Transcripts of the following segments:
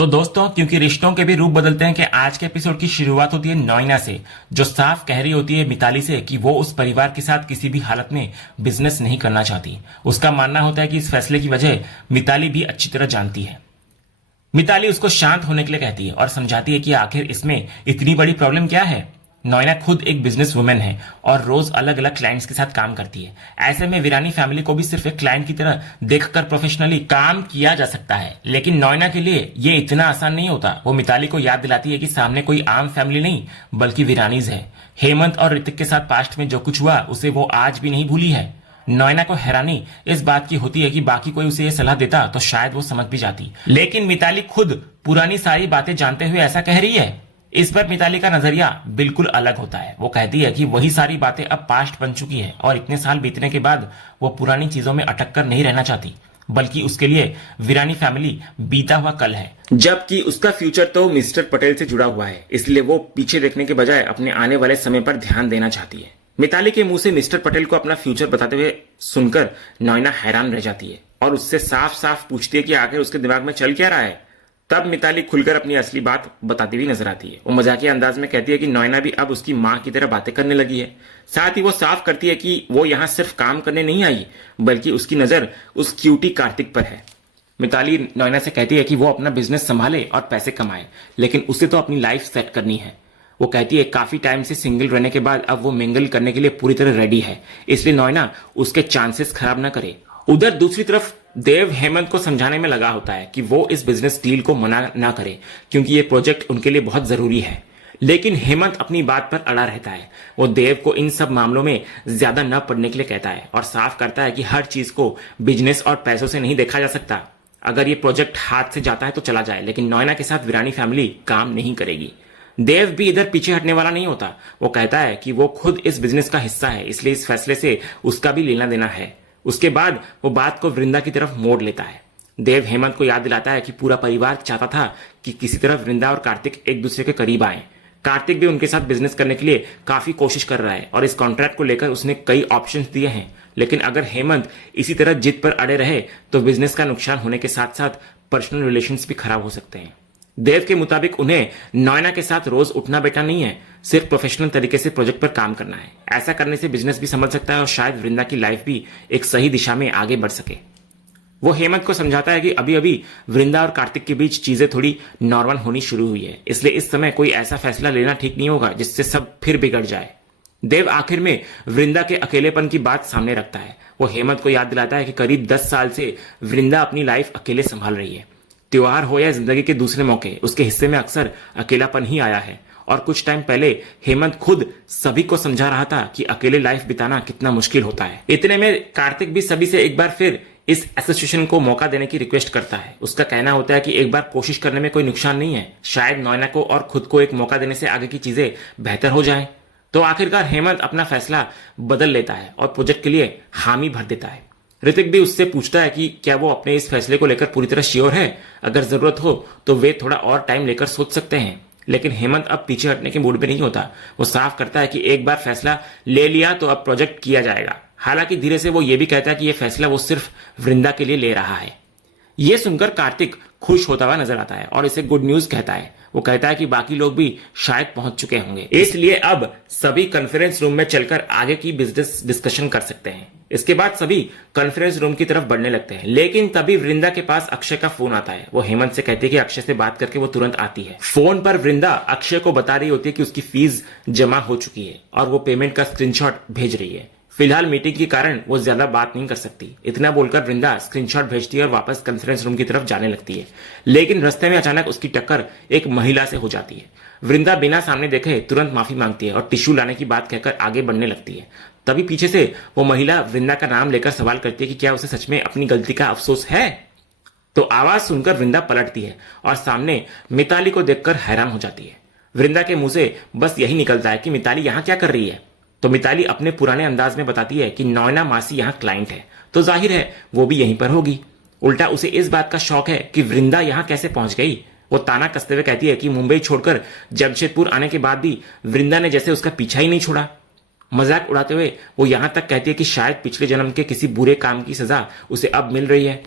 तो दोस्तों, क्योंकि रिश्तों के भी रूप बदलते हैं कि आज के एपिसोड की शुरुआत होती है नोइना से, जो साफ कह रही होती है मिताली से कि वो उस परिवार के साथ किसी भी हालत में बिजनेस नहीं करना चाहती। उसका मानना होता है कि इस फैसले की वजह मिताली भी अच्छी तरह जानती है। मिताली उसको शांत होने के लिए कहती है और समझाती है कि आखिर इसमें इतनी बड़ी प्रॉब्लम क्या है। नोइना खुद एक बिजनेस वुमेन है और रोज अलग अलग क्लाइंट्स के साथ काम करती है। ऐसे में वीरानी फैमिली को भी सिर्फ एक क्लाइंट की तरह देखकर प्रोफेशनली काम किया जा सकता है, लेकिन नोइना के लिए ये इतना आसान नहीं होता। वो मिताली को याद दिलाती है कि सामने कोई आम फैमिली नहीं बल्कि वीरानीज है। हेमंत और ऋतिक के साथ पास्ट में जो कुछ हुआ उसे वो आज भी नहीं भूली है। नोइना को हैरानी इस बात की होती है कि बाकी कोई उसे ये सलाह देता तो शायद वो समझ भी जाती, लेकिन मिताली खुद पुरानी सारी बातें जानते हुए ऐसा कह रही है। इस पर मिताली का नजरिया बिल्कुल अलग होता है। वो कहती है कि वही सारी बातें अब पास्ट बन चुकी है और इतने साल बीतने के बाद वो पुरानी चीजों में अटक कर नहीं रहना चाहती, बल्कि उसके लिए वीरानी फैमिली बीता हुआ कल है, जबकि उसका फ्यूचर तो मिस्टर पटेल से जुड़ा हुआ है। इसलिए वो पीछे देखने के बजाय अपने आने वाले समय पर ध्यान देना चाहती है। मिताली के मुंह से मिस्टर पटेल को अपना फ्यूचर बताते हुए सुनकर नोइना हैरान रह जाती है और उससे साफ साफ पूछती है कि आखिर उसके दिमाग में चल क्या रहा है। तब मिताली खुलकर अपनी असली बात बताती हुई नजर आती है। वो मजाकिया अंदाज में कहती है कि नोइना भी अब उसकी माँ की तरह बातें करने लगी है। साथ ही वो साफ करती है कि वो यहाँ सिर्फ काम करने नहीं आई, बल्कि उसकी नजर उस क्यूटी कार्तिक पर है। मिताली नोइना से कहती है कि वो अपना बिजनेस संभाले और पैसे कमाए, लेकिन उसे तो अपनी लाइफ सेट करनी है। वो कहती है काफी टाइम से सिंगल रहने के बाद अब वो मिंगल करने के लिए पूरी तरह रेडी है, इसलिए नोइना उसके चांसेस खराब ना करे। उधर दूसरी तरफ देव हेमंत को समझाने में लगा होता है कि वो इस बिजनेस डील को मना ना करे, क्योंकि ये प्रोजेक्ट उनके लिए बहुत जरूरी है। लेकिन हेमंत अपनी बात पर अड़ा रहता है। वो देव को इन सब मामलों में ज्यादा न पड़ने के लिए कहता है और साफ करता है कि हर चीज को बिजनेस और पैसों से नहीं देखा जा सकता। अगर ये प्रोजेक्ट हाथ से जाता है तो चला जाए, लेकिन नोइना के साथ वीरानी फैमिली काम नहीं करेगी। देव भी इधर पीछे हटने वाला नहीं होता। वो कहता है कि वो खुद इस बिजनेस का हिस्सा है, इसलिए इस फैसले से उसका भी लेना देना है। उसके बाद वो बात को वृंदा की तरफ मोड़ लेता है। देव हेमंत को याद दिलाता है कि पूरा परिवार चाहता था कि किसी तरह वृंदा और कार्तिक एक दूसरे के करीब आए। कार्तिक भी उनके साथ बिजनेस करने के लिए काफी कोशिश कर रहा है और इस कॉन्ट्रैक्ट को लेकर उसने कई ऑप्शंस दिए हैं, लेकिन अगर हेमंत इसी तरह जिद पर अड़े रहे तो बिजनेस का नुकसान होने के साथ साथ पर्सनल रिलेशंस भी खराब हो सकते हैं। देव के मुताबिक उन्हें नोइना के साथ रोज उठना बैठना नहीं है, सिर्फ प्रोफेशनल तरीके से प्रोजेक्ट पर काम करना है। ऐसा करने से बिजनेस भी समझ सकता है और शायद वृंदा की लाइफ भी एक सही दिशा में आगे बढ़ सके। वो हेमंत को समझाता है कि अभी अभी वृंदा और कार्तिक के बीच चीजें थोड़ी नॉर्मल होनी शुरू हुई है, इसलिए इस समय कोई ऐसा फैसला लेना ठीक नहीं होगा जिससे सब फिर बिगड़ जाए। देव आखिर में वृंदा के अकेलेपन की बात सामने रखता है। वो हेमंत को याद दिलाता है कि करीब 10 साल से वृंदा अपनी लाइफ अकेले संभाल रही है। त्योहार हो या जिंदगी के दूसरे मौके, उसके हिस्से में अक्सर अकेलापन ही आया है। और कुछ टाइम पहले हेमंत खुद सभी को समझा रहा था कि अकेले लाइफ बिताना कितना मुश्किल होता है। इतने में कार्तिक भी सभी से एक बार फिर इस एसोसिएशन को मौका देने की रिक्वेस्ट करता है। उसका कहना होता है कि एक बार कोशिश करने में कोई नुकसान नहीं है, शायद नोइना को और खुद को एक मौका देने से आगे की चीजें बेहतर हो जाए। तो आखिरकार हेमंत अपना फैसला बदल लेता है और प्रोजेक्ट के लिए हामी भर देता है। ऋतिक भी उससे पूछता है कि क्या वो अपने इस फैसले को लेकर पूरी तरह श्योर है, अगर जरूरत हो तो वे थोड़ा और टाइम लेकर सोच सकते हैं। लेकिन हेमंत अब पीछे हटने के मूड में नहीं होता। वो साफ करता है कि एक बार फैसला ले लिया तो अब प्रोजेक्ट किया जाएगा। हालांकि धीरे से वो ये भी कहता है कि यह फैसला वो सिर्फ वृंदा के लिए ले रहा है। ये सुनकर कार्तिक खुश होता हुआ नजर आता है और इसे गुड न्यूज कहता है। वो कहता है कि बाकी लोग भी शायद पहुंच चुके होंगे, इसलिए अब सभी कॉन्फ्रेंस रूम में चलकर आगे की बिजनेस डिस्कशन कर सकते हैं। इसके बाद सभी कॉन्फ्रेंस रूम की तरफ बढ़ने लगते हैं, लेकिन तभी वृंदा के पास अक्षय का फोन आता है। वो हेमंत से कहती है कि अक्षय से बात करके वो तुरंत आती है। फोन पर वृंदा अक्षय को बता रही होती है कि उसकी फीस जमा हो चुकी है और वो पेमेंट का स्क्रीनशॉट भेज रही है। फिलहाल मीटिंग के कारण वो ज्यादा बात नहीं कर सकती। इतना बोलकर वृंदा स्क्रीनशॉट भेजती है और वापस कॉन्फ्रेंस रूम की तरफ जाने लगती है, लेकिन रास्ते में अचानक उसकी टक्कर एक महिला से हो जाती है। वृंदा बिना सामने देखे तुरंत माफी मांगती है और टिश्यू लाने की बात कहकर आगे बढ़ने लगती है। तभी पीछे से वो महिला वृंदा का नाम लेकर सवाल करती है कि क्या उसे सच में अपनी गलती का अफसोस है। तो आवाज सुनकर वृंदा पलटती है और सामने मिताली को देखकर हैरान हो जाती है। वृंदा के मुंह से बस यही निकलता है कि मिताली यहां क्या कर रही है। तो मिताली अपने पुराने अंदाज में बताती है कि नोइना मासी यहां क्लाइंट है, तो जाहिर है वो भी यहीं पर होगी। उल्टा उसे इस बात का शौक है कि वृंदा यहां कैसे पहुंच गई। वो ताना कसते हुए कहती है कि मुंबई छोड़कर जमशेदपुर आने के बाद भी वृंदा ने जैसे उसका पीछा ही नहीं छोड़ा। मजाक उड़ाते हुए वो यहां तक कहती है कि शायद पिछले जन्म के किसी बुरे काम की सजा उसे अब मिल रही है।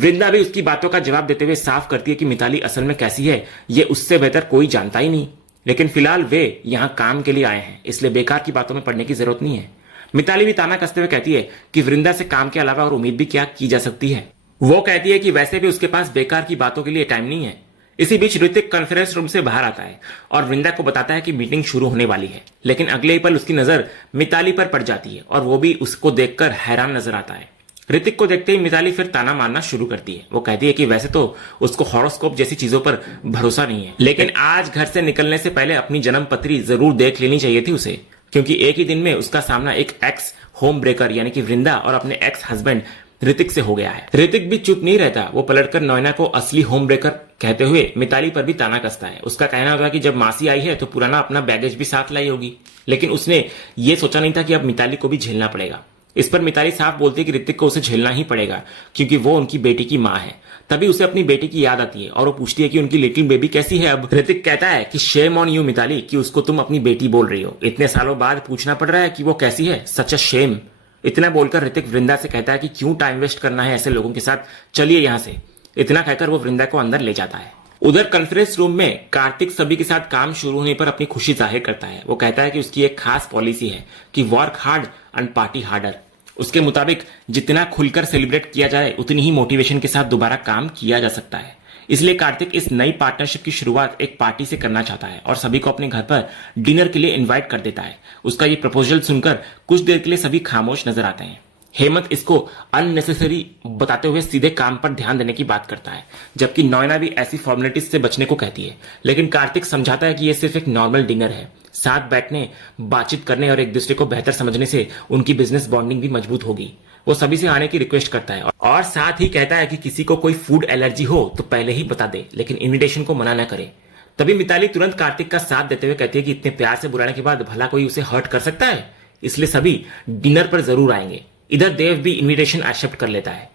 वृंदा भी उसकी बातों का जवाब देते हुए साफ करती है कि मिताली असल में कैसी है ये उससे बेहतर कोई जानता ही नहीं, लेकिन फिलहाल वे यहां काम के लिए आए हैं, इसलिए बेकार की बातों में पड़ने की जरूरत नहीं है। मिताली भी ताना कसते हुए कहती है कि वृंदा से काम के अलावा और उम्मीद भी क्या की जा सकती है। वो कहती है कि वैसे भी उसके पास बेकार की बातों के लिए टाइम नहीं है। इसी बीच ऋतिक कॉन्फ्रेंस रूम से बाहर आता है और वृंदा को बताता है कि मीटिंग शुरू होने वाली है, लेकिन अगले ही पल उसकी नजर मिताली पर पड़ जाती है और वो भी उसको देखकर हैरान नजर आता है। ऋतिक को देखते ही मिताली फिर ताना मारना शुरू करती है। वो कहती है कि वैसे तो उसको हॉरोस्कोप जैसी चीजों पर भरोसा नहीं है, लेकिन आज घर से निकलने से पहले अपनी जन्म पत्री जरूर देख लेनी चाहिए थी उसे, क्योंकि एक ही दिन में उसका सामना एक एक्स होम ब्रेकर यानी कि वृंदा और अपने एक्स हस्बैंड ऋतिक से हो गया है। ऋतिक भी चुप नहीं रहता, वो पलटकर नोएना को असली होम ब्रेकर कहते हुए मिताली पर भी ताना कसता है। उसका कहना होगा कि जब मासी आई है तो पुराना अपना बैगेज भी साथ लाई होगी, लेकिन उसने ये सोचा नहीं था कि अब मिताली को भी झेलना पड़ेगा। इस पर मिताली साफ बोलती है कि ऋतिक को उसे झेलना ही पड़ेगा क्योंकि वो उनकी बेटी की माँ है। तभी उसे अपनी बेटी की याद आती है और वो पूछती है कि उनकी लिटिल बेबी कैसी है अब। ऋतिक कहता है कि शेम ऑन यू मिताली कि उसको तुम अपनी बेटी बोल रही हो, इतने सालों बाद पूछना पड़ रहा है कि वो कैसी है, सच अ शेम। इतना बोलकर ऋतिक वृंदा से कहता है कि क्यों टाइम वेस्ट करना है ऐसे लोगों के साथ, चलिए यहां से। इतना कहकर वो वृंदा को अंदर ले जाता है। उधर कॉन्फ्रेंस रूम में कार्तिक सभी के साथ काम शुरू होने पर अपनी खुशी जाहिर करता है। वो कहता है कि उसकी एक खास पॉलिसी है कि work hard and party harder. उसके मुताबिक जितना खुलकर सेलिब्रेट किया जाए उतनी ही मोटिवेशन के साथ दोबारा काम किया जा सकता है। इसलिए कार्तिक इस नई पार्टनरशिप की शुरुआत एक पार्टी से करना चाहता है और सभी को अपने घर पर डिनर के लिए इनवाइट कर देता है। उसका ये प्रपोजल सुनकर कुछ देर के लिए सभी खामोश नजर आते हैं। हेमंत इसको अननेसेसरी बताते हुए सीधे काम पर ध्यान देने की बात करता है, जबकि नोएना भी ऐसी फॉर्मेलिटीज से बचने को कहती है। लेकिन कार्तिक समझाता है कि यह सिर्फ एक नॉर्मल डिनर है, साथ बैठने, बातचीत करने और एक दूसरे को बेहतर समझने से उनकी बिजनेस बॉन्डिंग भी मजबूत होगी। वो सभी से आने की रिक्वेस्ट करता है और साथ ही कहता है कि किसी को कोई फूड एलर्जी हो तो पहले ही बता दे, लेकिन इनविटेशन को मना न करे। तभी मिताली तुरंत कार्तिक का साथ देते हुए कहती है कि इतने प्यार से बुलाने के बाद भला कोई उसे हर्ट कर सकता है, इसलिए सभी डिनर पर जरूर आएंगे। इधर देव भी इनविटेशन एक्सेप्ट कर लेता है।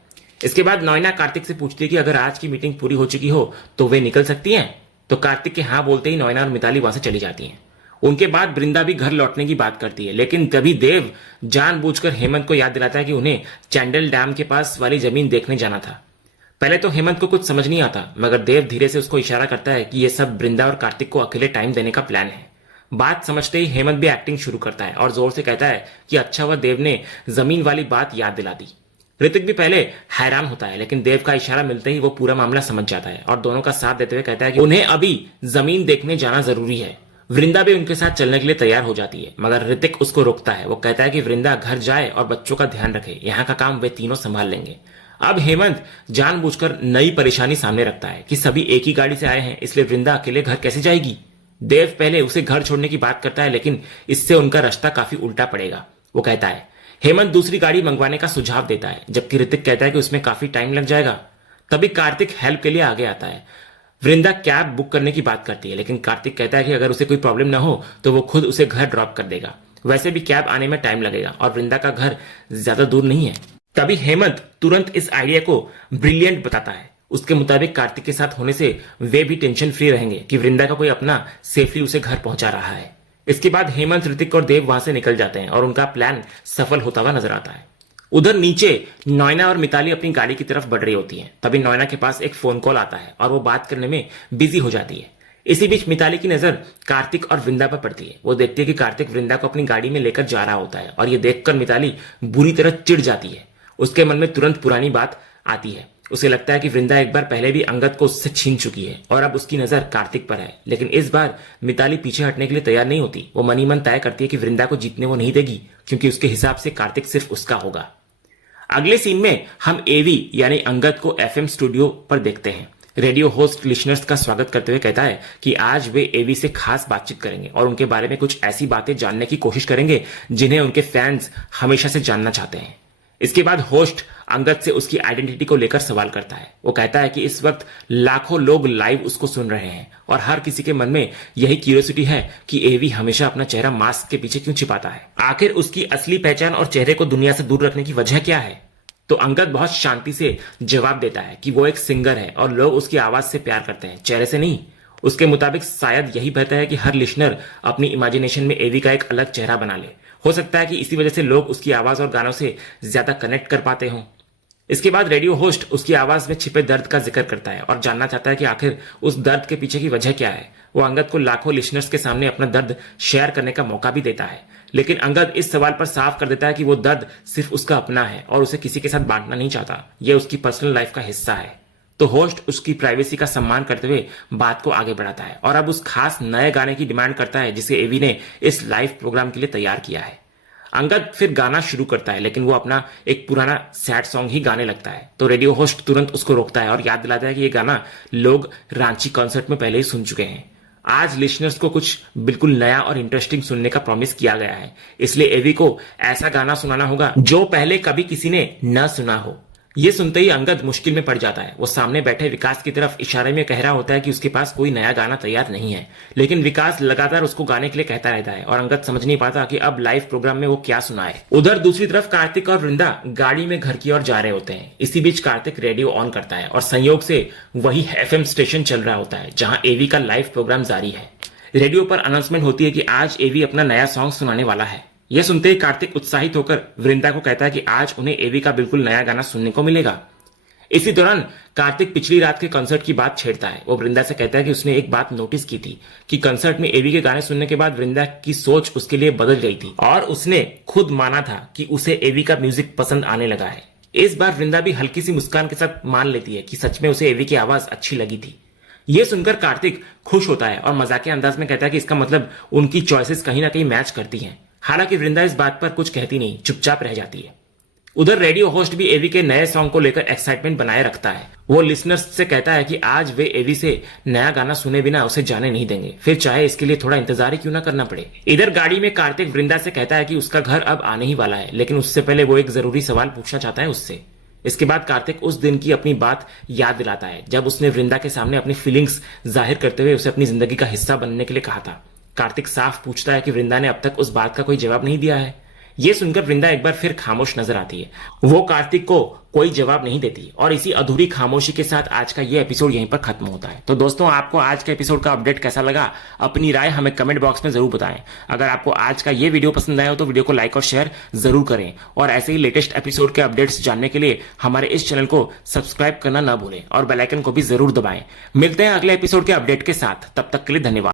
इसके बाद नोएना कार्तिक से पूछती है कि अगर आज की मीटिंग पूरी हो चुकी हो तो वे निकल सकती हैं। तो कार्तिक के हाँ बोलते ही नोएना और मिताली वहां से चली जाती हैं। उनके बाद वृंदा भी घर लौटने की बात करती है, लेकिन तभी देव जानबूझकर हेमंत को याद दिलाता है कि उन्हें चैंडल डैम के पास वाली जमीन देखने जाना था। पहले तो हेमंत को कुछ समझ नहीं आता, मगर देव धीरे से उसको इशारा करता है कि यह सब वृंदा और कार्तिक को अकेले टाइम देने का प्लान है। बात समझते ही हेमंत भी एक्टिंग शुरू करता है और जोर से कहता है कि अच्छा हुआ देव ने जमीन वाली बात याद दिला दी। ऋतिक भी पहले हैरान होता है, लेकिन देव का इशारा मिलते ही वो पूरा मामला समझ जाता है और दोनों का साथ देते हुए कहता है कि उन्हें अभी जमीन देखने जाना जरूरी है। वृंदा भी उनके साथ चलने के लिए तैयार हो जाती है, मगर ऋतिक उसको रोकता है। वो कहता है कि वृंदा घर जाए और बच्चों का ध्यान रखे, यहाँ का काम वे तीनों संभाल लेंगे। अब हेमंत जानबूझकर नई परेशानी सामने रखता है कि सभी एक ही गाड़ी से आए हैं, इसलिए वृंदा अकेले घर कैसे जाएगी। देव पहले उसे घर छोड़ने की बात करता है, लेकिन इससे उनका रास्ता काफी उल्टा पड़ेगा। वो कहता है हेमंत दूसरी गाड़ी मंगवाने का सुझाव देता है, जबकि ऋतिक कहता है कि उसमें काफी टाइम लग जाएगा। तभी कार्तिक हेल्प के लिए आगे आता है। वृंदा कैब बुक करने की बात करती है, लेकिन कार्तिक कहता है कि अगर उसे कोई प्रॉब्लम ना हो तो वो खुद उसे घर ड्रॉप कर देगा। वैसे भी कैब आने में टाइम लगेगा और वृंदा का घर ज्यादा दूर नहीं है। तभी हेमंत तुरंत इस आइडिया को ब्रिलियंट बताता है। उसके मुताबिक कार्तिक के साथ होने से वे भी टेंशन फ्री रहेंगे कि वृंदा का कोई अपना सेफली उसे घर पहुंचा रहा है। इसके बाद हेमंत, ऋतिक और देव वहां से निकल जाते हैं और उनका प्लान सफल होता हुआ नजर आता है। उधर नीचे नोएना और मिताली अपनी गाड़ी की तरफ बढ़ रही होती हैं। तभी नोएना के पास एक फोन कॉल आता है और वो बात करने में बिजी हो जाती है। इसी बीच मिताली की नजर कार्तिक और वृंदा पर पड़ती है। वो देखती है कि कार्तिक वृंदा को अपनी गाड़ी में लेकर जा रहा होता है और ये देखकर मिताली बुरी तरह चिढ़ जाती है। उसके मन में तुरंत पुरानी बात आती है। उसे लगता है कि वृंदा एक बार पहले भी अंगद को उससे छीन चुकी है और अब उसकी नजर कार्तिक पर है, लेकिन इस बार मिताली पीछे हटने के लिए तैयार नहीं होती। वो मन ही मन तय करती है कि वृंदा को जीतने वो नहीं देगी, क्योंकि उसके हिसाब से कार्तिक सिर्फ उसका होगा। अगले सीन में हम एवी यानी अंगद को एफएम स्टूडियो पर देखते हैं। रेडियो होस्ट लिसनर्स का स्वागत करते हुए कहता है कि आज वे एवी से खास बातचीत करेंगे और उनके बारे में कुछ ऐसी बातें जानने की कोशिश करेंगे जिन्हें उनके फैंस हमेशा से जानना चाहते हैं। इसके बाद होस्ट अंगद से उसकी आइडेंटिटी को लेकर सवाल करता है। वो कहता है कि इस वक्त लाखों लोग लाइव उसको सुन रहे हैं और हर किसी के मन में यही क्यूरियोसिटी है कि एवी हमेशा अपना चेहरा मास्क के पीछे क्यों छिपाता है। आखिर उसकी असली पहचान और चेहरे को दुनिया से दूर रखने की वजह क्या है। तो अंगद बहुत शांति से जवाब देता है कि वो एक सिंगर है और लोग उसकी आवाज से प्यार करते हैं, चेहरे से नहीं। उसके मुताबिक शायद यही बेहतर है कि हर लिसनर अपनी इमेजिनेशन में एवी का एक अलग चेहरा बना ले। हो सकता है कि इसी वजह से लोग उसकी आवाज और गानों से ज्यादा कनेक्ट कर पाते हों। इसके बाद रेडियो होस्ट उसकी आवाज में छिपे दर्द का जिक्र करता है और जानना चाहता है कि आखिर उस दर्द के पीछे की वजह क्या है। वो अंगद को लाखों लिसनर्स के सामने अपना दर्द शेयर करने का मौका भी देता है, लेकिन अंगद इस सवाल पर साफ कर देता है कि वो दर्द सिर्फ उसका अपना है और उसे किसी के साथ बांटना नहीं चाहता। यह उसकी पर्सनल लाइफ का हिस्सा है। तो होस्ट उसकी प्राइवेसी का सम्मान करते हुए बात को आगे बढ़ाता है और अब उस खास नए गाने की डिमांड करता है जिसे एवी ने इस लाइव प्रोग्राम के लिए तैयार किया है। अंगद फिर गाना शुरू करता है, लेकिन वो अपना एक पुराना सैड सॉन्ग ही गाने लगता है। तो रेडियो होस्ट तुरंत उसको रोकता है और याद दिलाता है कि ये गाना लोग रांची कॉन्सर्ट में पहले ही सुन चुके हैं। आज लिसनर्स को कुछ बिल्कुल नया और इंटरेस्टिंग सुनने का प्रॉमिस किया गया है, इसलिए एवी को ऐसा गाना सुनाना होगा जो पहले कभी किसी ने न सुना हो। ये सुनते ही अंगद मुश्किल में पड़ जाता है। वो सामने बैठे विकास की तरफ इशारे में कह रहा होता है कि उसके पास कोई नया गाना तैयार नहीं है, लेकिन विकास लगातार उसको गाने के लिए कहता रहता है और अंगद समझ नहीं पाता कि अब लाइव प्रोग्राम में वो क्या सुनाए। उधर दूसरी तरफ कार्तिक और वृंदा गाड़ी में घर की ओर जा रहे होते हैं। इसी बीच कार्तिक रेडियो ऑन करता है और संयोग से वही एफएम स्टेशन चल रहा होता है जहां एवी का लाइव प्रोग्राम जारी है। रेडियो पर अनाउंसमेंट होती है कि आज एवी अपना नया सॉन्ग सुनाने वाला है। यह सुनते ही कार्तिक उत्साहित होकर वृंदा को कहता है कि आज उन्हें एवी का बिल्कुल नया गाना सुनने को मिलेगा। इसी दौरान कार्तिक पिछली रात के कंसर्ट की बात छेड़ता है। वो वृंदा से कहता है कि उसने एक बात नोटिस की थी कि कंसर्ट में एवी के गाने सुनने के बाद वृंदा की सोच उसके लिए बदल गई थी और उसने खुद माना था कि उसे एवी का म्यूजिक पसंद आने लगा है। इस बार वृंदा भी हल्की सी मुस्कान के साथ मान लेती है कि सच में उसे एवी की आवाज अच्छी लगी थी। यह सुनकर कार्तिक खुश होता है और मजाकिया अंदाज में कहता है कि इसका मतलब उनकी चॉइसेस कहीं ना कहीं मैच करती हैं। हालांकि वृंदा इस बात पर कुछ कहती नहीं, चुपचाप रह जाती है। उधर रेडियो होस्ट भी एवी के नए सॉन्ग को लेकर एक्साइटमेंट बनाए रखता है। वो लिसनर्स से कहता है कि आज वे एवी से नया गाना सुने बिना उसे जाने नहीं देंगे, फिर चाहे इसके लिए थोड़ा इंतजार ही क्यों ना करना पड़े। इधर गाड़ी में कार्तिक वृंदा से कहता है कि उसका घर अब आने ही वाला है, लेकिन उससे पहले वो एक जरूरी सवाल पूछना चाहता है उससे। इसके बाद कार्तिक उस दिन की अपनी बात याद दिलाता है जब उसने वृंदा के सामने अपनी फीलिंग्स जाहिर करते हुए उसे अपनी जिंदगी का हिस्सा बनने के लिए कहा था। कार्तिक साफ पूछता है कि वृंदा ने अब तक उस बात का कोई जवाब नहीं दिया है। यह सुनकर वृंदा एक बार फिर खामोश नजर आती है। वो कार्तिक को कोई जवाब नहीं देती और इसी अधूरी खामोशी के साथ आज का यह एपिसोड यहीं पर खत्म होता है। तो दोस्तों, आपको आज के एपिसोड का अपडेट कैसा लगा, अपनी राय हमें कमेंट बॉक्स में जरूर बताएं। अगर आपको आज का यह वीडियो पसंद आया हो तो वीडियो को लाइक और शेयर जरूर करें और ऐसे ही लेटेस्ट एपिसोड के अपडेट्स जानने के लिए हमारे इस चैनल को सब्सक्राइब करना ना भूलें और बेल आइकन को भी जरूर दबाएं। मिलते हैं अगले एपिसोड के अपडेट के साथ, तब तक के लिए धन्यवाद।